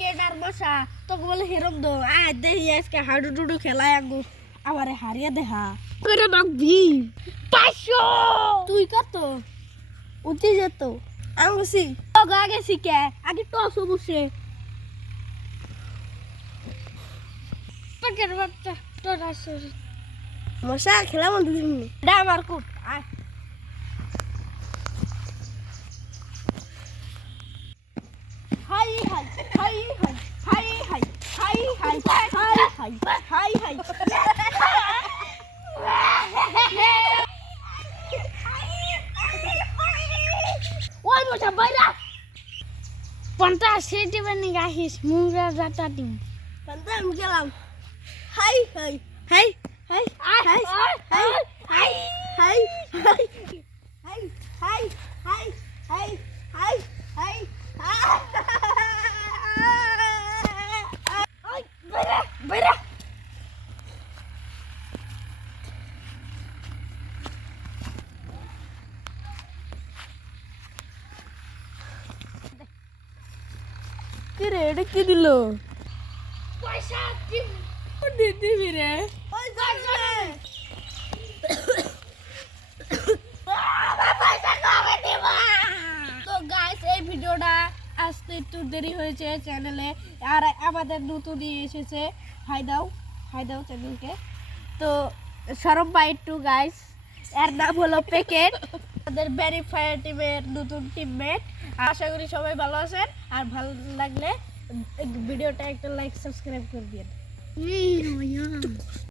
cricketer মশা তোকে বলে হেরম দো আয় দেহি আজকে হাডুডুডু খেলায় আগু আমারে হারিয়ে দেহা করে রাখবি 500 তুই কত উঠে যেত আমি আগে শিখে আগে টস বসে পাকের বাচ্চা তোর আসে মশা খেলা বন্ধ দিবি এটা আমার কুট আয় high high high high high high high high high high high ওই মশা বাইরা 50 সেটি বানি গাহিস মুংরা জাতা দিম 50 আমি গেলাম high high high high high high high high high high high high high high high high বাইরা বাইরা রে এটা কি দিল পয়সা দিবি রে ওই যাচ্ছে পয়সা কবে দিব তো গাইস এই ভিডিওটা আসতে একটু দেরি হয়েছে চ্যানেলে আর আমাদের নতুন এসেছে হাই দাও চ্যানেলকে তো সরব বাই টু গাইস এর নাম হলো প্যাকেট আমাদের ভেরিফায়ার টিমের নতুন টিমমেট আশা করি সবাই ভালো আছেন আর ভালো লাগলে ভিডিওটা একটা লাইক সাবস্ক্রাইব করে দিন